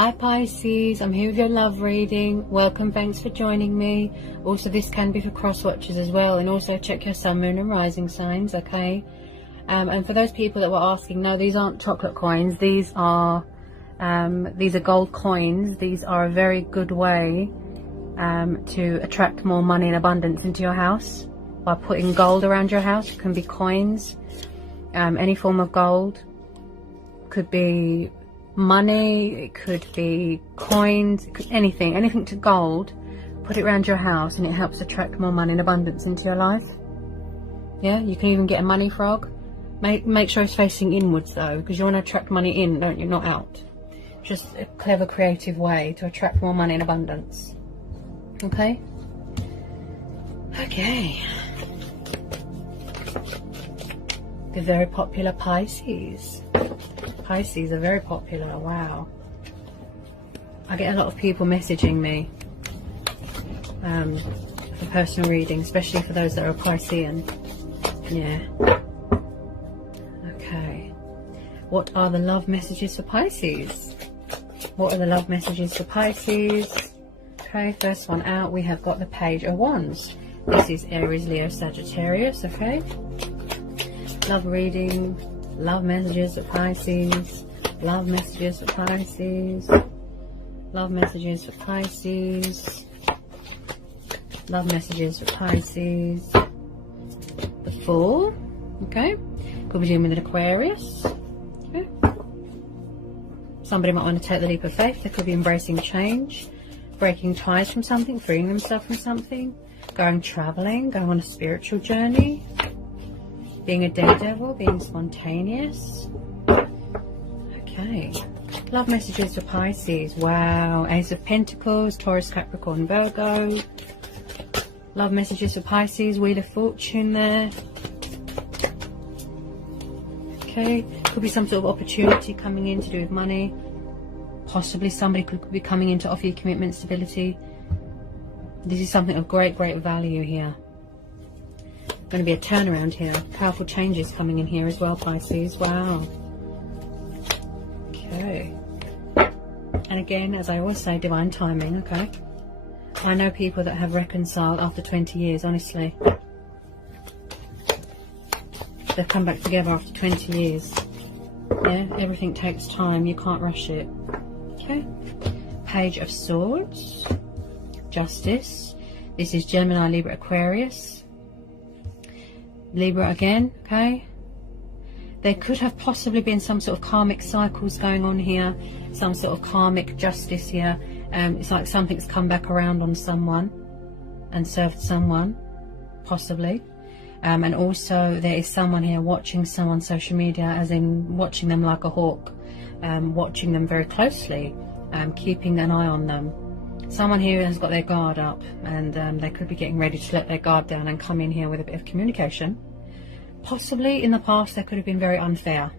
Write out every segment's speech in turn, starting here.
Hi Pisces, I'm here with your love reading. Welcome, thanks for joining me. Also, this can be for cross watchers as well, and also check your sun, moon and rising signs, okay? And for those people that were asking, no, these aren't chocolate coins. These are gold coins. These are a very good way to attract more money and abundance into your house by putting gold around your house. It can be coins, any form of gold. Could be money, it could be coins, it could, anything to gold. Put it around your house and it helps attract more money and abundance into your life. Yeah, you can even get a money frog. Make sure it's facing inwards though, because you want to attract money in, don't you, not out. Just a clever, creative way to attract more money and abundance. Okay? Okay. The very popular Pisces. Pisces are very popular, wow. I get a lot of people messaging me for personal reading, especially for those that are Piscean. Yeah. Okay. What are the love messages for Pisces? What are the love messages for Pisces? Okay, first one out, we have got the Page of Wands. This is Aries, Leo, Sagittarius, okay? Love reading, love messages for Pisces, love messages for Pisces, love messages for Pisces, love messages for Pisces. The Fool, okay? Could be dealing with an Aquarius, okay? Somebody might want to take the leap of faith. They could be embracing change, breaking ties from something, freeing themselves from something, going traveling, going on a spiritual journey, being a daredevil, being spontaneous. Okay. Love messages for Pisces. Wow. Ace of Pentacles, Taurus, Capricorn, Virgo. Love messages for Pisces. Wheel of Fortune there. Okay. Could be some sort of opportunity coming in to do with money. Possibly somebody could be coming in to offer you commitment, stability. This is something of great, great value here. Going to be a turnaround here. Powerful changes coming in here as well, Pisces. Wow. Okay. And again, as I always say, divine timing, okay? I know people that have reconciled after 20 years, honestly. They've come back together after 20 years. Yeah, everything takes time. You can't rush it. Okay. Page of Swords. Justice. This is Gemini, Libra, Aquarius. Libra again, okay? There could have possibly been some sort of karmic cycles going on here, some sort of karmic justice here. It's like something's come back around on someone and served someone, possibly. And also there is someone here watching someone on social media, as in watching them like a hawk, watching them very closely, keeping an eye on them. Someone here has got their guard up, and they could be getting ready to let their guard down and come in here with a bit of communication. Possibly in the past there could have been very unfair.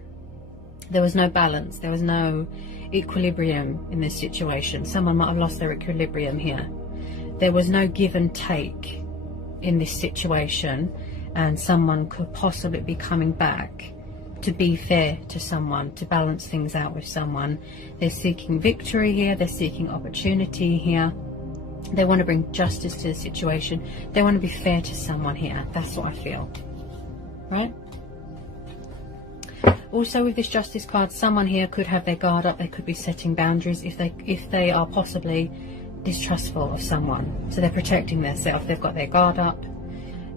There was no balance, there was no equilibrium in this situation. Someone might have lost their equilibrium here. There was no give and take in this situation, and someone could possibly be coming back to be fair to someone, to balance things out with someone. They're seeking victory here, they're seeking opportunity here. They want to bring justice to the situation. They want to be fair to someone here. That's what I feel. Right? Also with this Justice card, someone here could have their guard up. They could be setting boundaries if they are possibly distrustful of someone. So they're protecting themselves. They've got their guard up.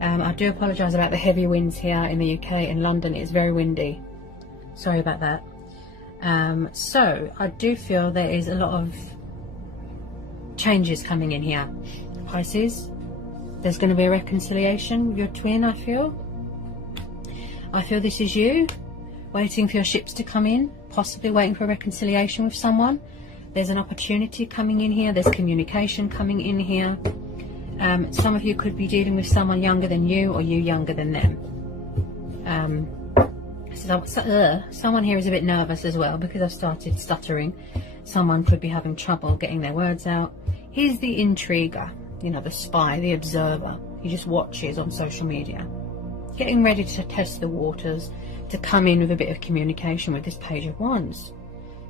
I do apologise about the heavy winds here in the UK. In London, it's very windy. Sorry about that. So I do feel there is a lot of changes coming in here, Pisces. There's going to be a reconciliation with your twin, I feel. I feel this is you, waiting for your ships to come in, possibly waiting for a reconciliation with someone. There's an opportunity coming in here. There's communication coming in here. Some of you could be dealing with someone younger than you, or you younger than them. Someone here is a bit nervous as well because I've started stuttering. Someone could be having trouble getting their words out. He's the intriguer, you know, the spy, the observer. He just watches on social media, getting ready to test the waters, to come in with a bit of communication with this Page of Wands.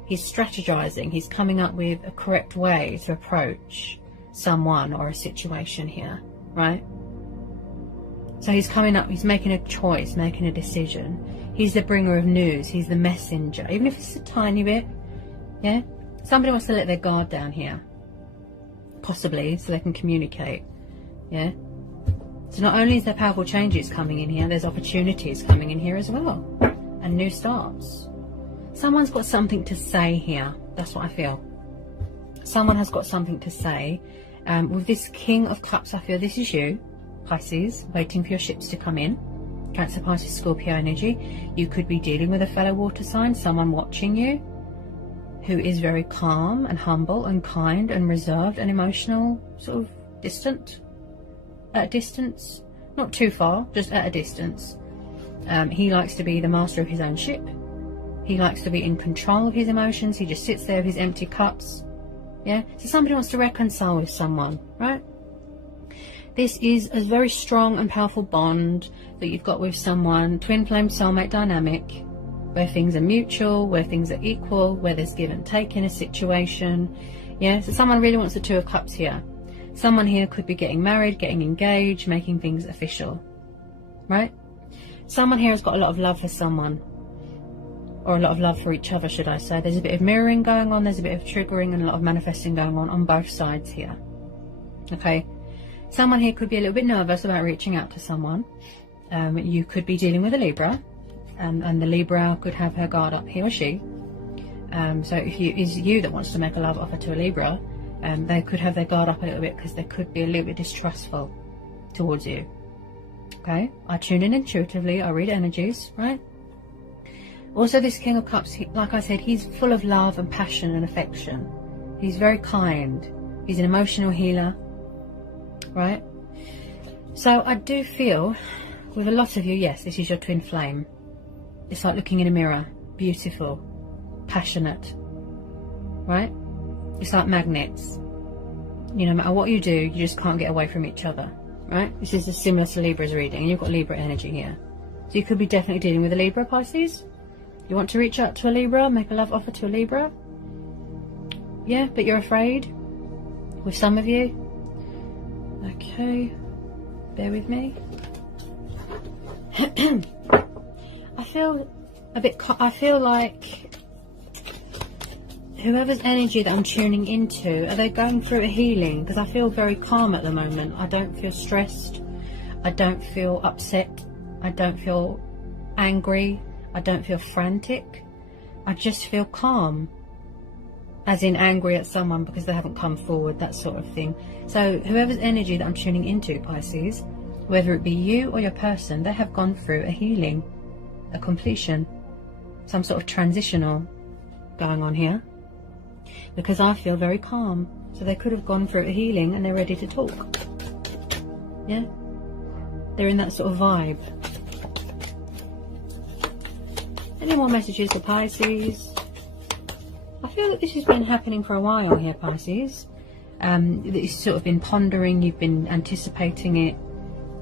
He's strategizing. He's coming up with a correct way to approach someone or a situation here, right? So he's coming up, he's making a choice, making a decision. He's the bringer of news. He's the messenger, even if it's a tiny bit. Yeah, somebody wants to let their guard down here, possibly, so they can communicate. Yeah. So not only is there powerful changes coming in here, there's opportunities coming in here as well, and new starts. Someone's got something to say here. That's what I feel. Someone has got something to say. With this King of Cups, I feel this is you, Pisces, waiting for your ships to come in. Cancer, Pisces, Scorpio energy. You could be dealing with a fellow water sign, someone watching you, who is very calm and humble and kind and reserved and emotional, sort of distant, at a distance, not too far, just at a distance. He likes to be the master of his own ship. He likes to be in control of his emotions. He just sits there with his empty cups. Yeah, so somebody wants to reconcile with someone, right? This is a very strong and powerful bond that you've got with someone, twin flame soulmate dynamic, where things are mutual, where things are equal, where there's give and take in a situation. Yeah, so someone really wants the Two of Cups here. Someone here could be getting married, getting engaged, making things official, right? Someone here has got a lot of love for someone, or a lot of love for each other, should I say. There's a bit of mirroring going on, there's a bit of triggering and a lot of manifesting going on both sides here. Okay, someone here could be a little bit nervous about reaching out to someone. You could be dealing with a Libra, and the Libra could have her guard up, he or she. So if is you that wants to make a love offer to a Libra, they could have their guard up a little bit because they could be a little bit distrustful towards you. Okay, I tune in intuitively, I read energies, right? Also, this King of Cups, like I said, he's full of love and passion and affection. He's very kind. He's an emotional healer, right? So I do feel, with a lot of you, yes, this is your twin flame. It's like looking in a mirror. Beautiful, passionate, right? It's like magnets. You know, no matter what you do, you just can't get away from each other, right? This is similar to Libra's reading, and you've got Libra energy here. So you could be definitely dealing with a Libra, Pisces. You want to reach out to a Libra, make a love offer to a Libra. Yeah, but you're afraid, with some of you. Okay, bear with me. I feel like whoever's energy that I'm tuning into, are they going through a healing? Because I feel very calm at the moment. I don't feel stressed. I don't feel upset. I don't feel angry. I don't feel frantic. I just feel calm. As in angry at someone because they haven't come forward, that sort of thing. So whoever's energy that I'm tuning into, Pisces, whether it be you or your person, they have gone through a healing, a completion, some sort of transitional going on here. Because I feel very calm. So they could have gone through a healing and they're ready to talk. Yeah? They're in that sort of vibe. Any more messages for Pisces? I feel that this has been happening for a while here, Pisces. You've sort of been pondering, you've been anticipating it,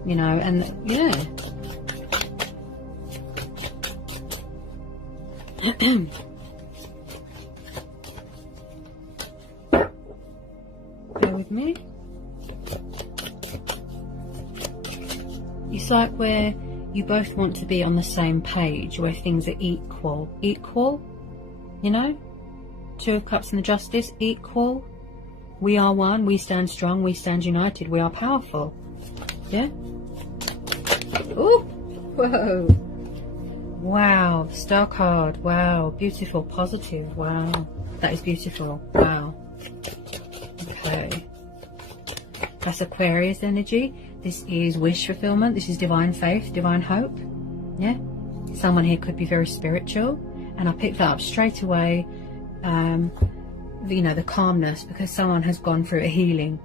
you know, and yeah. Bear with me. It's like where you both want to be on the same page, where things are equal, you know? Two of Cups and the Justice, equal. We are one, we stand strong, we stand united, we are powerful. Yeah? Ooh! Whoa! Wow, Star card, wow, beautiful, positive, wow. That is beautiful, wow. Okay. That's Aquarius energy. This is wish fulfillment, this is divine faith, divine hope. Yeah? Someone here could be very spiritual, and I picked that up straight away. You know, the calmness, because someone has gone through a healing,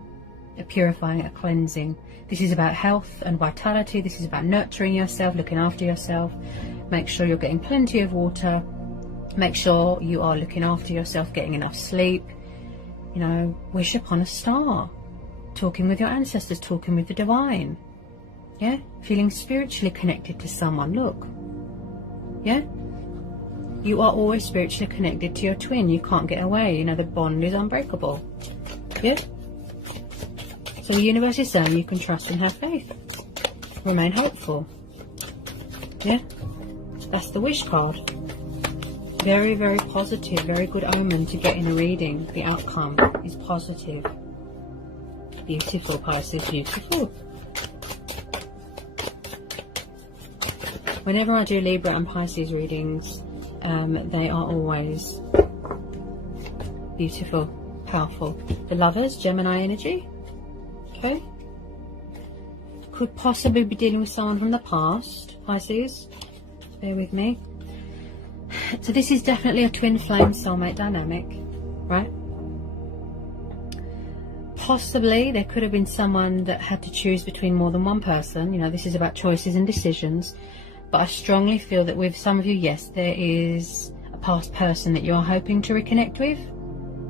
a purifying, a cleansing. This is about health and vitality. This is about nurturing yourself, looking after yourself. Make sure you're getting plenty of water. Make sure you are looking after yourself, getting enough sleep. You know, wish upon a star. Talking with your ancestors, talking with the divine. Yeah? Feeling spiritually connected to someone. Look. Yeah? You are always spiritually connected to your twin. You can't get away. You know, the bond is unbreakable. Yeah? So the universe is saying you can trust and have faith. Remain hopeful. Yeah? That's the wish card. Very, very positive. Very good omen to get in a reading. The outcome is positive. Beautiful, Pisces. Beautiful. Whenever I do Libra and Pisces readings, they are always beautiful, powerful. The Lovers, Gemini energy. Okay. Could possibly be dealing with someone from the past, Pisces. Bear with me. So this is definitely a twin flame soulmate dynamic, right? Possibly there could have been someone that had to choose between more than one person. You know, this is about choices and decisions. But I strongly feel that with some of you, yes, there is a past person that you're hoping to reconnect with.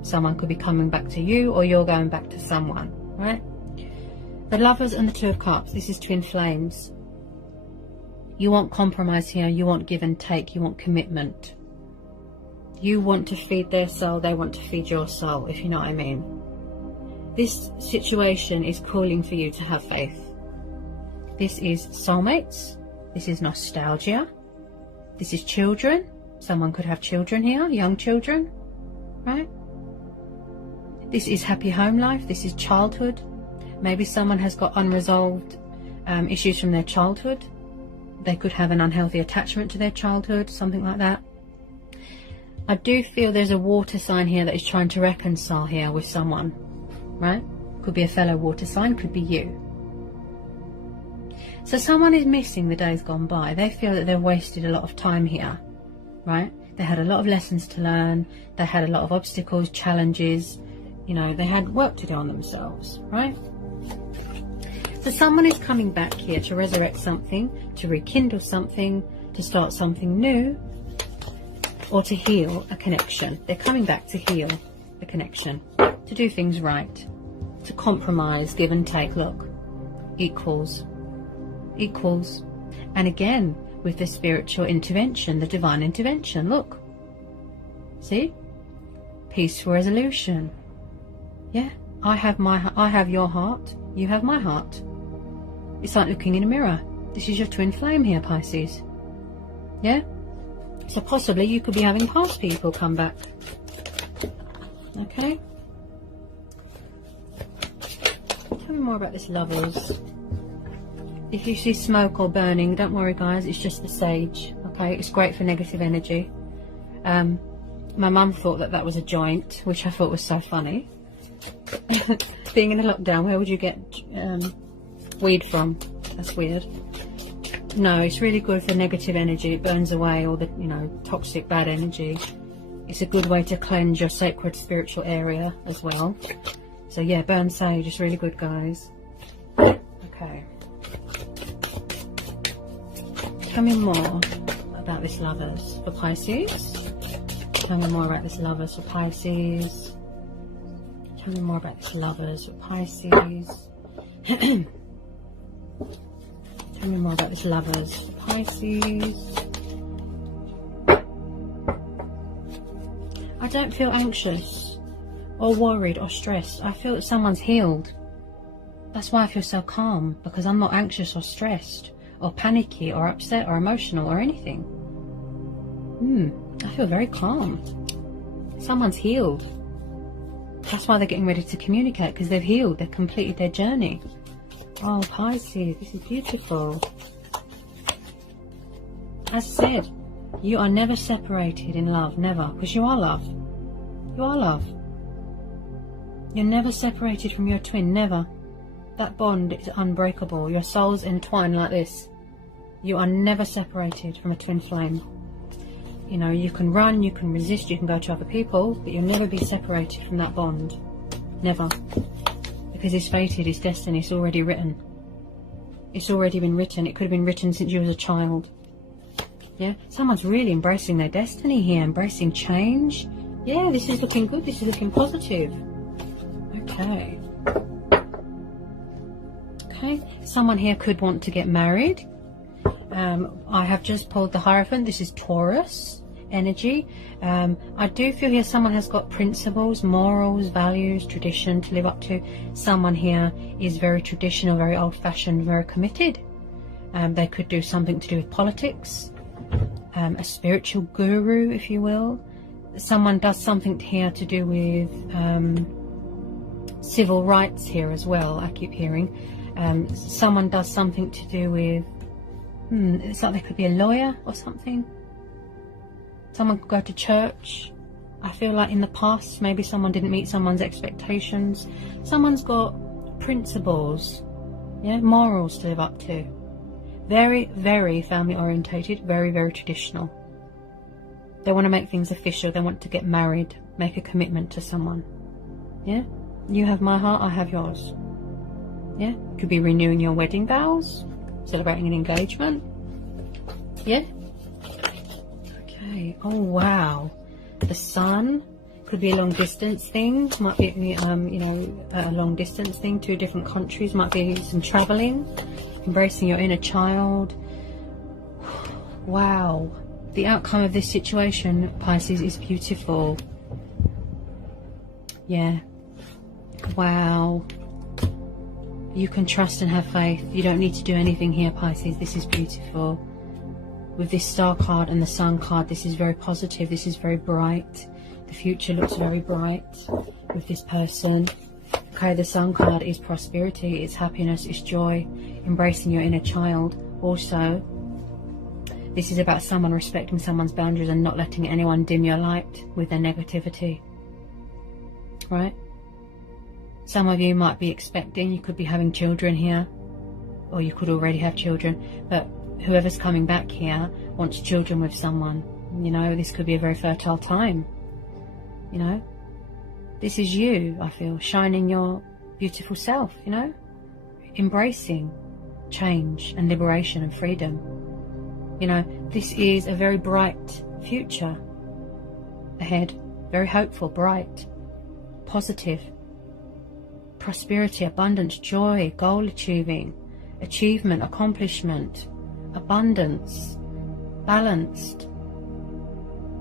Someone could be coming back to you, or you're going back to someone, right? The Lovers and the Two of Cups, this is twin flames. You want compromise here, you want give and take, you want commitment. You want to feed their soul, they want to feed your soul, if you know what I mean. This situation is calling for you to have faith. This is soulmates. This is nostalgia. This is children. Someone could have children here, young children, right? This is happy home life. This is childhood. Maybe someone has got unresolved issues from their childhood. They could have an unhealthy attachment to their childhood, something like that. I do feel there's a water sign here that is trying to reconcile here with someone, right? Could be a fellow water sign, could be you. So someone is missing the days gone by. They feel that they've wasted a lot of time here, right? They had a lot of lessons to learn. They had a lot of obstacles, challenges. You know, they had work to do on themselves, right? So someone is coming back here to resurrect something, to rekindle something, to start something new, or to heal a connection. They're coming back to heal the connection, to do things right, to compromise, give and take. Look, equals. Equals. And again, with the spiritual intervention, the divine intervention, look, see, peaceful resolution. Yeah, I have your heart, you have my heart. It's like looking in a mirror. This is your twin flame here, Pisces. Yeah, so possibly you could be having past people come back. Okay, tell me more about this Lovers. If you see smoke or burning, don't worry guys, it's just the sage, okay? It's great for negative energy. My mum thought that that was a joint, which I thought was so funny. Being in a lockdown, where would you get weed from? That's weird. No, it's really good for negative energy. It burns away all the, you know, toxic bad energy. It's a good way to cleanse your sacred spiritual area as well. So yeah, burn sage is really good, guys. Okay. Tell me more about this Lovers for Pisces. Tell me more about this Lovers for Pisces. Tell me more about this Lovers for Pisces. Tell me more about this Lovers for Pisces. I don't feel anxious or worried or stressed. I feel that someone's healed. That's why I feel so calm, because I'm not anxious or stressed or panicky or upset or emotional or anything. I feel very calm. Someone's healed. That's why they're getting ready to communicate, because they've healed. They've completed their journey. Oh, Pisces, this is beautiful. As I said, you are never separated in love. Never. Because you are love. You are love. You're never separated from your twin. Never. That bond is unbreakable. Your souls entwine like this. You are never separated from a twin flame. You know, you can run, you can resist, you can go to other people, but you'll never be separated from that bond. Never. Because it's fated, it's destiny, it's already written. It's already been written. It could have been written since you was a child. Yeah? Someone's really embracing their destiny here, embracing change. Yeah, this is looking good, this is looking positive. Okay. Okay, someone here could want to get married. I have just pulled the Hierophant. This is Taurus. energy. I do feel here someone has got principles, morals, values, tradition to live up to. Someone here is very traditional, very old-fashioned, very committed. They could do something to do with politics, a spiritual guru, if you will. Someone does something here to do with civil rights here as well, I keep hearing. Someone does something to do with, it's like they could be a lawyer or something. Someone could go to church. I feel like in the past, maybe someone didn't meet someone's expectations. Someone's got principles, yeah, morals to live up to. Very, very family orientated, very, very traditional. They want to make things official. They want to get married, make a commitment to someone. Yeah? You have my heart, I have yours. Yeah? Could be renewing your wedding vows, celebrating an engagement. Yeah? Okay. Oh, wow. The sun could be a long distance thing. Might be, you know, a long distance thing to different countries. Might be some traveling, embracing your inner child. Wow. The outcome of this situation, Pisces, is beautiful. Yeah. Wow. You can trust and have faith. You don't need to do anything here, Pisces. This is beautiful. With this star card and the sun card, this is very positive. This is very bright. The future looks very bright with this person. Okay, the sun card is prosperity, it's happiness, it's joy, embracing your inner child. Also, this is about someone respecting someone's boundaries and not letting anyone dim your light with their negativity. Right? Some of you might be expecting, you could be having children here, or you could already have children, but whoever's coming back here wants children with someone. You know, this could be a very fertile time. You know, this is you, I feel, shining your beautiful self, you know, embracing change and liberation and freedom. You know, this is a very bright future ahead, very hopeful, bright, positive, prosperity, abundance, joy, goal achieving, achievement, accomplishment, abundance, balanced.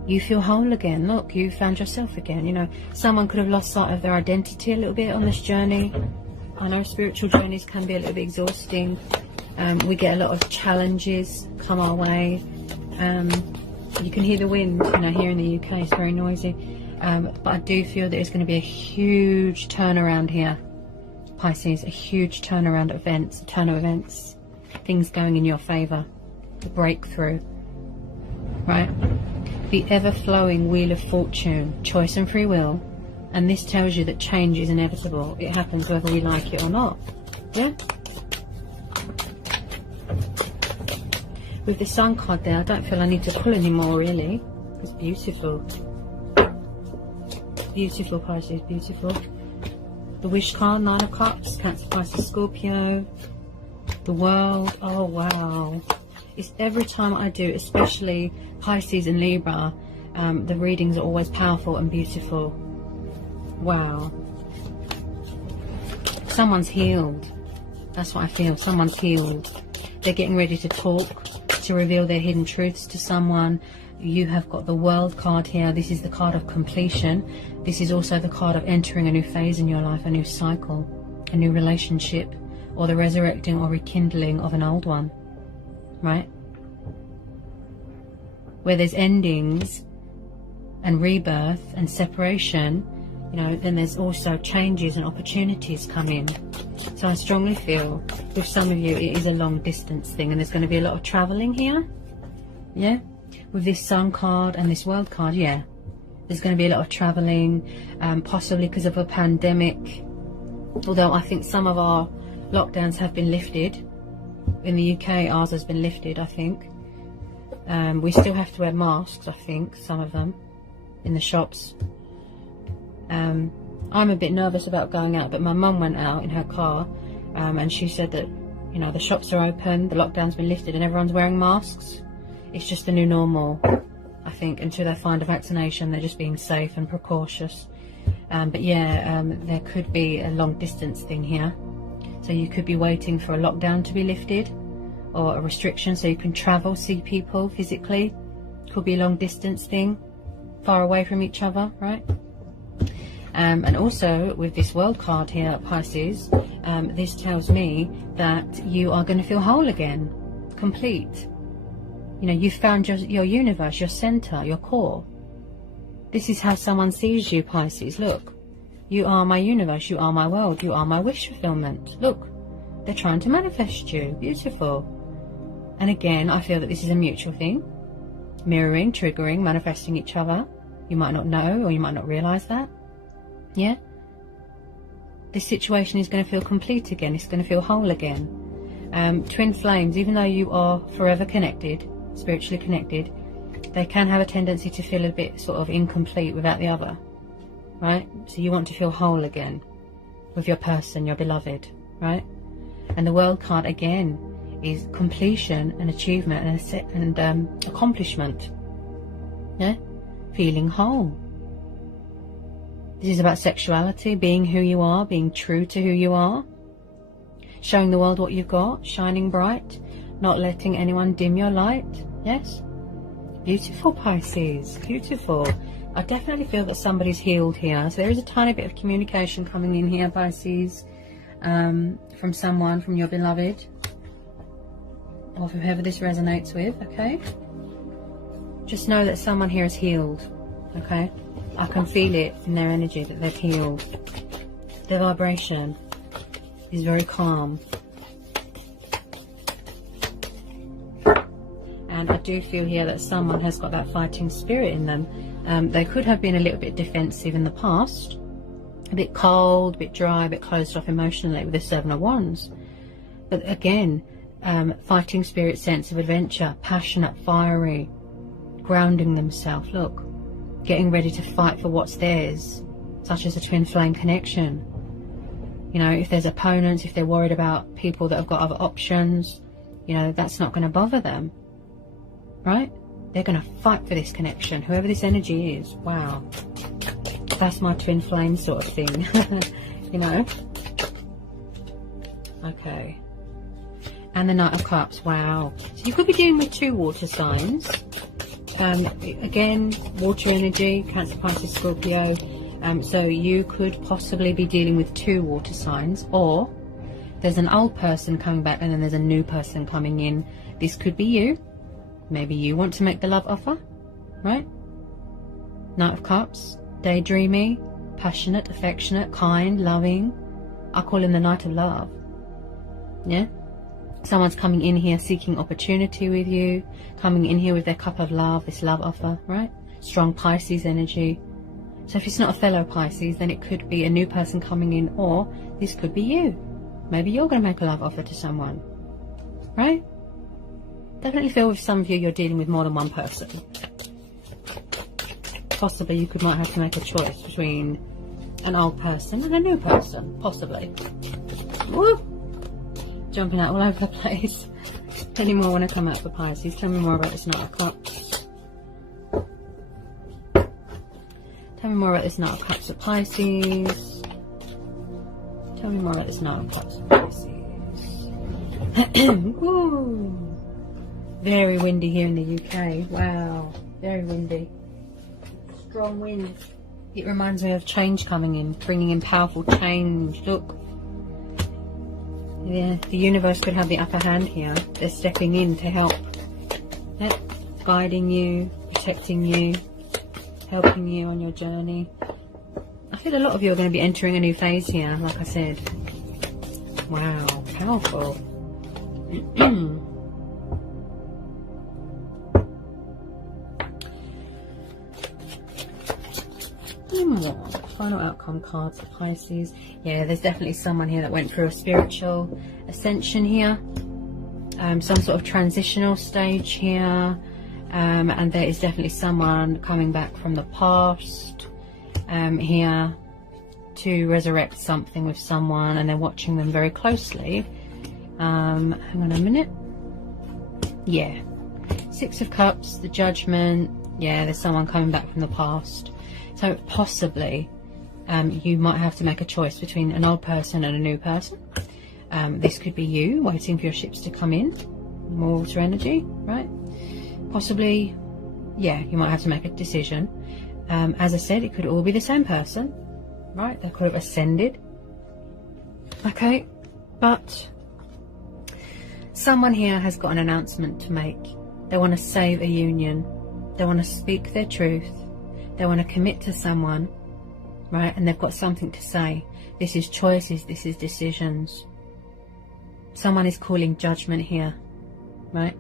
You feel whole again. Look, you found yourself again. You know, someone could have lost sight of their identity a little bit on this journey. I know spiritual journeys can be a little bit exhausting. We get a lot of challenges come our way. You can hear the wind, you know, here in the UK, it's very noisy. But I do feel that there's going to be a huge turnaround here, Pisces, a huge turnaround events, a turn of events, things going in your favour, the breakthrough, right? The ever-flowing wheel of fortune, choice and free will, and this tells you that change is inevitable. It happens whether we like it or not. Yeah? With the sun card there, I don't feel I need to pull anymore, really. It's beautiful. Beautiful, Pisces, beautiful. The wish card, 9 of Cups, Cancer, Pisces, Scorpio. The world, oh wow. It's every time I do, especially Pisces and Libra, the readings are always powerful and beautiful. Wow. Someone's healed. That's what I feel. Someone's healed. They're getting ready to talk, to reveal their hidden truths to someone. You have got the World card here. This is the card of completion. This is also the card of entering a new phase in your life, a new cycle, a new relationship, or the resurrecting or rekindling of an old one, right? Where there's endings and rebirth and separation, you know, then there's also changes and opportunities come in. So I strongly feel with some of you it is a long distance thing, and there's going to be a lot of traveling here. Yeah, with this Sun card and this World card, yeah, there's going to be a lot of traveling, possibly because of a pandemic, although I think some of our lockdowns have been lifted. In the UK, ours has been lifted, I think. We still have to wear masks, I think, some of them, in the shops. I'm a bit nervous about going out, but my mum went out in her car, and she said that, you know, the shops are open, the lockdown's been lifted, and everyone's wearing masks. It's just the new normal, I think, until they find a vaccination. They're just being safe and precautious. But yeah, there could be a long distance thing here. So you could be waiting for a lockdown to be lifted, or a restriction so you can travel, see people physically, Could be a long distance thing, far away from each other, right? And also with this World card here, Pisces, this tells me that you are going to feel whole again, complete. You know, you've found your universe, your center, your core. This is how someone sees you, Pisces. Look, you are my universe, you are my world, you are my wish fulfillment. Look, they're trying to manifest you. Beautiful. And again, I feel that this is a mutual thing. Mirroring, triggering, manifesting each other. You might not know, or you might not realize that. Yeah? This situation is going to feel complete again. It's going to feel whole again. Twin flames, even though you are forever connected, spiritually connected, they can have a tendency to feel a bit sort of incomplete without the other. Right? So you want to feel whole again with your person, your beloved. Right? And the World card again is completion and achievement and accomplishment. Yeah? Feeling whole. This is about sexuality, being who you are, being true to who you are, showing the world what you've got, shining bright, not letting anyone dim your light. Yes? Beautiful, Pisces. Beautiful. I definitely feel that somebody's healed here. So there is a tiny bit of communication coming in here, Pisces, from someone, from your beloved, or whoever this resonates with, okay? Just know that someone here is healed, okay? I can feel it in their energy that they've healed. Their vibration is very calm. And I do feel here that someone has got that fighting spirit in them. They could have been a little bit defensive in the past. A bit cold, a bit dry, a bit closed off emotionally with the Seven of Wands. But again, fighting spirit, sense of adventure, passionate, fiery, grounding themselves. Look, getting ready to fight for what's theirs, such as a twin flame connection. You know, if there's opponents, if they're worried about people that have got other options, you know, that's not going to bother them, right? They're going to fight for this connection, whoever this energy is. Wow, that's my twin flame sort of thing. You know. Okay, and the Knight of Cups. Wow, so you could be dealing with two water signs. Again, water energy, Cancer, Pisces, Scorpio. So you could possibly be dealing with two water signs, or there's an old person coming back and then there's a new person coming in. This could be you. Maybe you want to make the love offer, right? Knight of Cups, daydreamy, passionate, affectionate, kind, loving. I call him the Knight of Love. Yeah? Someone's coming in here seeking opportunity with you, coming in here with their cup of love, this love offer, right? Strong Pisces energy. So if it's not a fellow Pisces, then it could be a new person coming in, or this could be you. Maybe you're going to make a love offer to someone, right? Definitely feel with some of you, you're dealing with more than one person. Possibly you might have to make a choice between an old person and a new person, possibly. Woo! Jumping out all over the place. Any more want to come out for Pisces? Tell me more about this Knight of Cups. Tell me more about this Knight of Cups for Pisces. Tell me more about this Knight of Cups for Pisces. Woo. Very windy here in the UK. Wow. Very windy. Strong wind. It reminds me of change coming in, bringing in powerful change. Look. Yeah, the universe could have the upper hand here. They're stepping in to help. Yep. Guiding you, protecting you, helping you on your journey. I feel a lot of you are going to be entering a new phase here, like I said. Wow, powerful. Final outcome cards for Pisces. Yeah, there's definitely someone here that went through a spiritual ascension here, some sort of transitional stage here, and there is definitely someone coming back from the past here to resurrect something with someone, and they're watching them very closely. Hang on a minute. Yeah, Six of Cups, the Judgment. Yeah, there's someone coming back from the past. So possibly you might have to make a choice between an old person and a new person. This could be you waiting for your ships to come in. More water energy, right? Possibly yeah, you might have to make a decision. As I said, it could all be the same person, right? They could have ascended. Okay, but someone here has got an announcement to make. They want to save a union. They want to speak their truth. They want to commit to someone, right? And they've got something to say. This is choices, this is decisions. Someone is calling judgment here, right?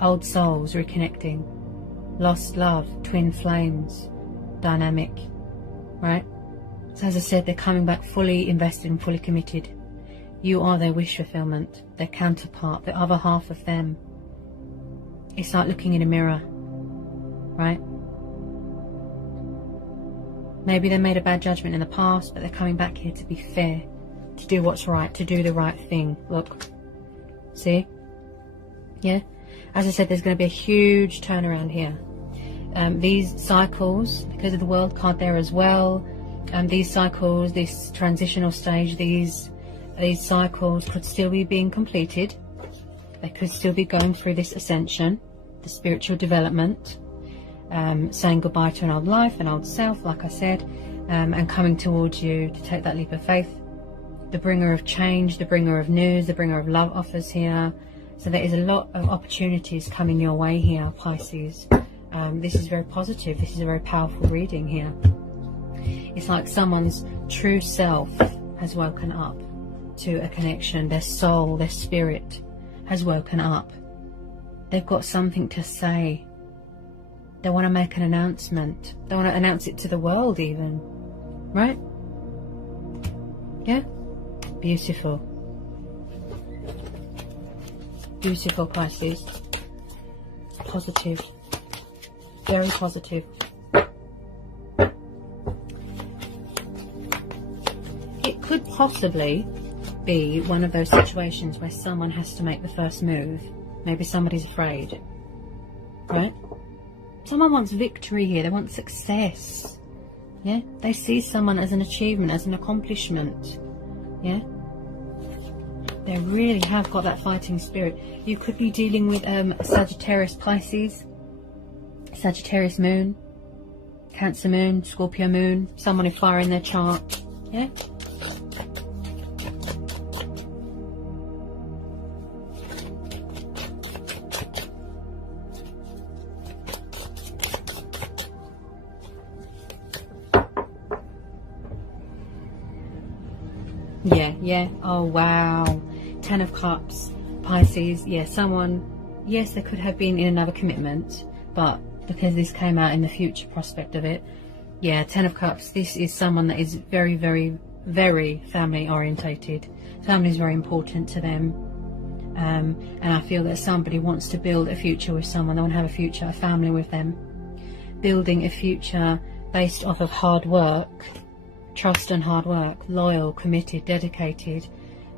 Old souls reconnecting. Lost love, twin flames, dynamic, right? So as I said, they're coming back fully invested and fully committed. You are their wish fulfillment, their counterpart, the other half of them. It's like looking in a mirror, right? Maybe they made a bad judgment in the past, but they're coming back here to be fair, to do what's right, to do the right thing. Look, see? Yeah? As I said, there's going to be a huge turnaround here. These cycles, because of the World card there as well, these cycles, this transitional stage, these cycles could still be being completed. They could still be going through this ascension, the spiritual development, saying goodbye to an old life, an old self, like I said, and coming towards you to take that leap of faith. The bringer of change, the bringer of news, the bringer of love offers here. So there is a lot of opportunities coming your way here, Pisces. This is very positive. This is a very powerful reading here. It's like someone's true self has woken up to a connection. Their soul, their spirit has woken up. They've got something to say. They want to make an announcement. They want to announce it to the world even. Right? Yeah? Beautiful. Beautiful, Pisces. Positive. Very positive. It could possibly be one of those situations where someone has to make the first move. Maybe somebody's afraid. Right? Someone wants victory here. They want success. Yeah? They see someone as an achievement, as an accomplishment. Yeah? They really have got that fighting spirit. You could be dealing with Sagittarius, Pisces, Sagittarius moon, Cancer moon, Scorpio moon, someone with fire in their chart. Yeah? Yeah. Oh, wow. 10 of Cups, Pisces. Yeah, someone, yes, they could have been in another commitment, but because this came out in the future prospect of it, yeah, 10 of Cups, this is someone that is very, very, very family orientated. Family is very important to them. And I feel that somebody wants to build a future with someone. They want to have a future, a family with them. Building a future based off of hard work. Trust and hard work, loyal, committed, dedicated,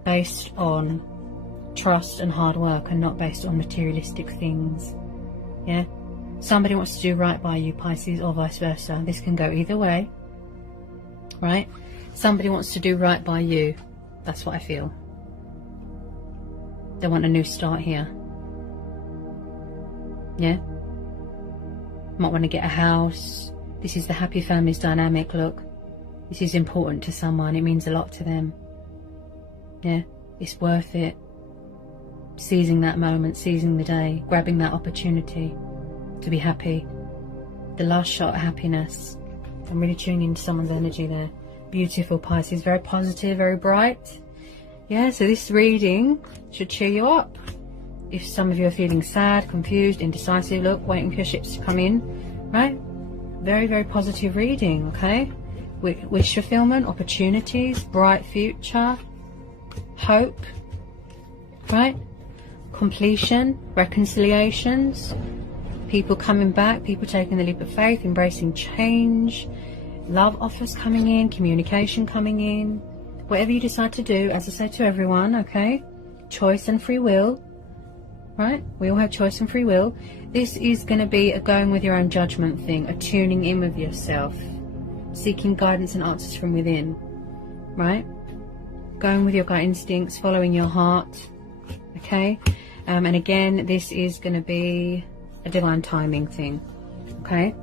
based on trust and hard work and not based on materialistic things. Yeah? Somebody wants to do right by you, Pisces, or vice versa. This can go either way. Right? Somebody wants to do right by you. That's what I feel. They want a new start here. Yeah? Might want to get a house. This is the happy families dynamic, look. This is important to someone. It means a lot to them. Yeah, it's worth it. Seizing that moment, seizing the day, grabbing that opportunity to be happy. The last shot of happiness. I'm really tuning into someone's energy there. Beautiful, Pisces. Very positive, very bright. Yeah, so this reading should cheer you up. If some of you are feeling sad, confused, indecisive, look, waiting for your ships to come in. Right? Very, very positive reading, okay? Wish fulfillment, opportunities, bright future, hope, right? Completion, reconciliations, people coming back, people taking the leap of faith, embracing change, love offers coming in, communication coming in, whatever you decide to do, as I say to everyone, okay? Choice and free will, right? We all have choice and free will. This is going to be a going with your own judgment thing, a tuning in with yourself. Seeking guidance and answers from within, right? Going with your gut instincts, following your heart, okay? And again, this is going to be a divine timing thing, Okay?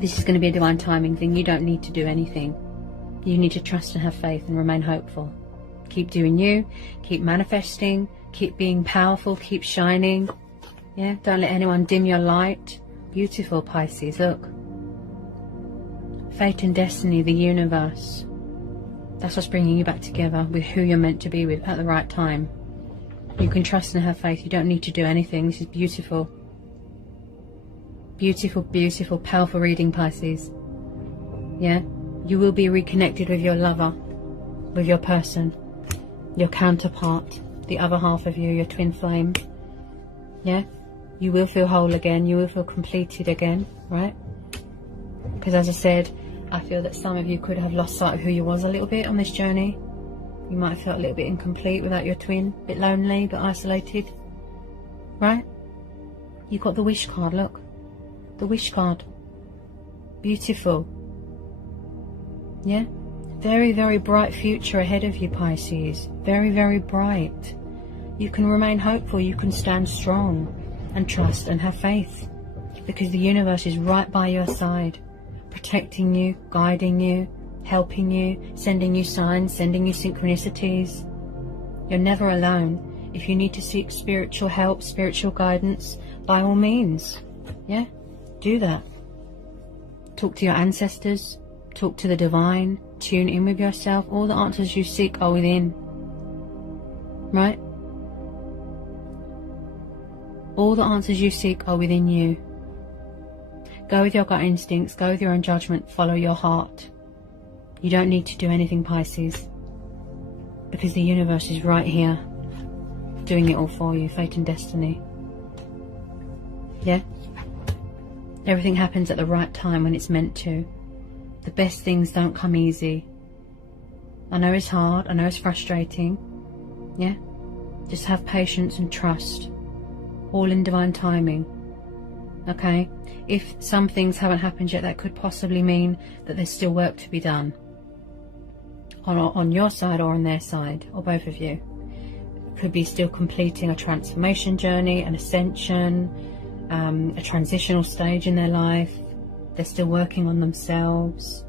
This is going to be a divine timing thing. You don't need to do anything. You need to trust and have faith and remain hopeful. Keep doing you. Keep manifesting. Keep being powerful. Keep shining. Yeah? Don't let anyone dim your light. Beautiful, Pisces. Look. Fate and destiny, the universe. That's what's bringing you back together with who you're meant to be with at the right time. You can trust and have faith. You don't need to do anything. This is beautiful. Beautiful, beautiful, powerful reading, Pisces. Yeah? You will be reconnected with your lover, with your person, your counterpart, the other half of you, your twin flame. Yeah? You will feel whole again. You will feel completed again, right? Because as I said, I feel that some of you could have lost sight of who you was a little bit on this journey. You might have felt a little bit incomplete without your twin, a bit lonely, but isolated. Right? You got the wish card, look. The wish card. Beautiful. Yeah? Very, very bright future ahead of you, Pisces. Very, very bright. You can remain hopeful. You can stand strong and trust and have faith. Because the universe is right by your side. Protecting you, guiding you, helping you, sending you signs, sending you synchronicities. You're never alone. If you need to seek spiritual help, spiritual guidance, by all means, yeah, do that. Talk to your ancestors, talk to the divine, tune in with yourself. All the answers you seek are within, right? All the answers you seek are within you. Go with your gut instincts, go with your own judgment, follow your heart. You don't need to do anything, Pisces, because the universe is right here, doing it all for you, fate and destiny. Yeah? Everything happens at the right time when it's meant to. The best things don't come easy. I know it's hard, I know it's frustrating. Yeah? Just have patience and trust. All in divine timing. Okay? If some things haven't happened yet, that could possibly mean that there's still work to be done. On your side or on their side, or both of you. Could be still completing a transformation journey, an ascension, a transitional stage in their life. They're still working on themselves.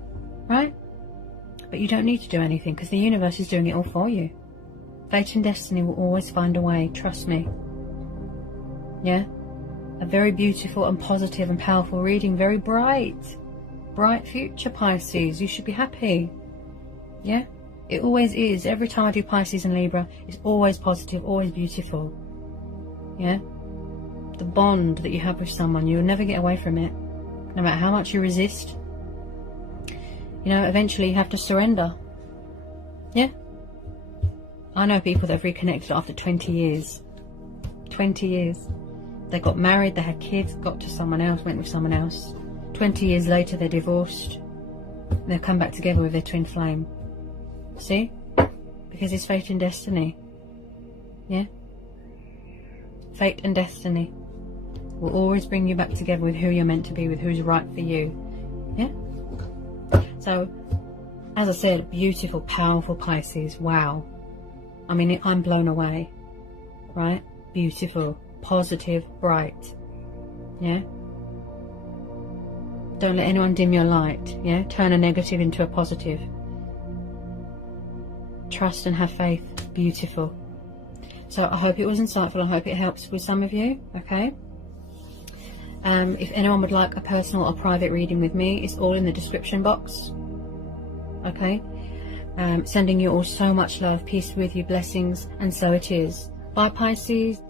Right? But you don't need to do anything because the universe is doing it all for you. Fate and destiny will always find a way, trust me. Yeah? A very beautiful and positive and powerful reading. Very bright. Bright future, Pisces. You should be happy. Yeah? It always is. Every time I do Pisces and Libra, it's always positive, always beautiful. Yeah? The bond that you have with someone, you'll never get away from it. No matter how much you resist. You know, eventually you have to surrender. Yeah? I know people that have reconnected after 20 years. 20 years. They got married, they had kids, got to someone else, went with someone else. 20 years later, they're divorced. And they'll come back together with their twin flame. See? Because it's fate and destiny. Yeah? Fate and destiny will always bring you back together with who you're meant to be, with who's right for you. Yeah? So, as I said, beautiful, powerful Pisces. Wow. I mean, I'm blown away. Right? Beautiful. Positive, bright. Yeah? Don't let anyone dim your light. Yeah? Turn a negative into a positive. Trust and have faith. Beautiful. So I hope it was insightful. I hope it helps with some of you. Okay? If anyone would like a personal or private reading with me, it's all in the description box. Okay? Sending you all so much love, peace with you, blessings, and so it is. Bye, Pisces.